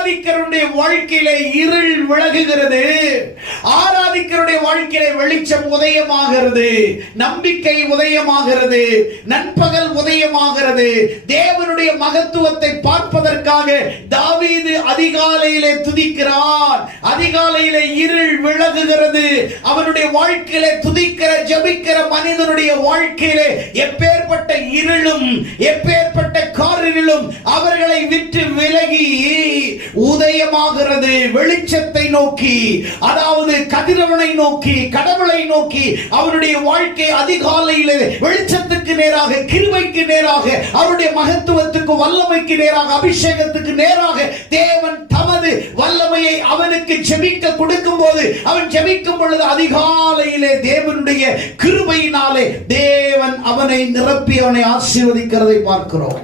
ஆராதிக்கிறவருடைய வாழ்க்கையிலே இருள் விலகுகிறது, ஆராதிக்கிறவருடைய வாழ்க்கையிலே வெளிச்சம் உதயமாகிறது, நம்பிக்கை உதயமாகிறது, நண்பகல் உதயமாகிறது. தேவனுடைய மகத்துவத்தை பார்ப்பதற்காக தாவீது அதிகாலையிலே துதிக்கிறார். அதிகாலையிலே இருள் விலகுகிறது. அவனுடைய வாழ்க்கையிலே துதிக்கிற ஜெபிக்கிற மனிதனுடைய வாழ்க்கையிலே எப்பேற்பட்ட இருளும் எப்பேற்பட்ட காரிருளும் அவர்களை விட்டு விலகி உதயமாகிறது. வெளிச்சத்தை நோக்கி, அதாவது கதிரவனை நோக்கி, கடவுளை நோக்கி அவருடைய வாழ்க்கை அதிகாலையிலே வெளிச்சத்துக்கு நேராக, கிருபைக்கு நேராக, அவருடைய மகத்துவத்துக்கு, வல்லமைக்கு நேராக, அபிஷேகத்துக்கு நேராக தேவன் தமது வல்லமையை அவனுக்கு ஜெபிக்க கொடுக்கும் போது, அவன் ஜெபிக்கும் பொழுது அதிகாலையிலே தேவனுடைய கிருபையினாலே தேவன் அவனை நிரப்பி அவனை ஆசீர்வதிக்கிறதை பார்க்கிறோம்.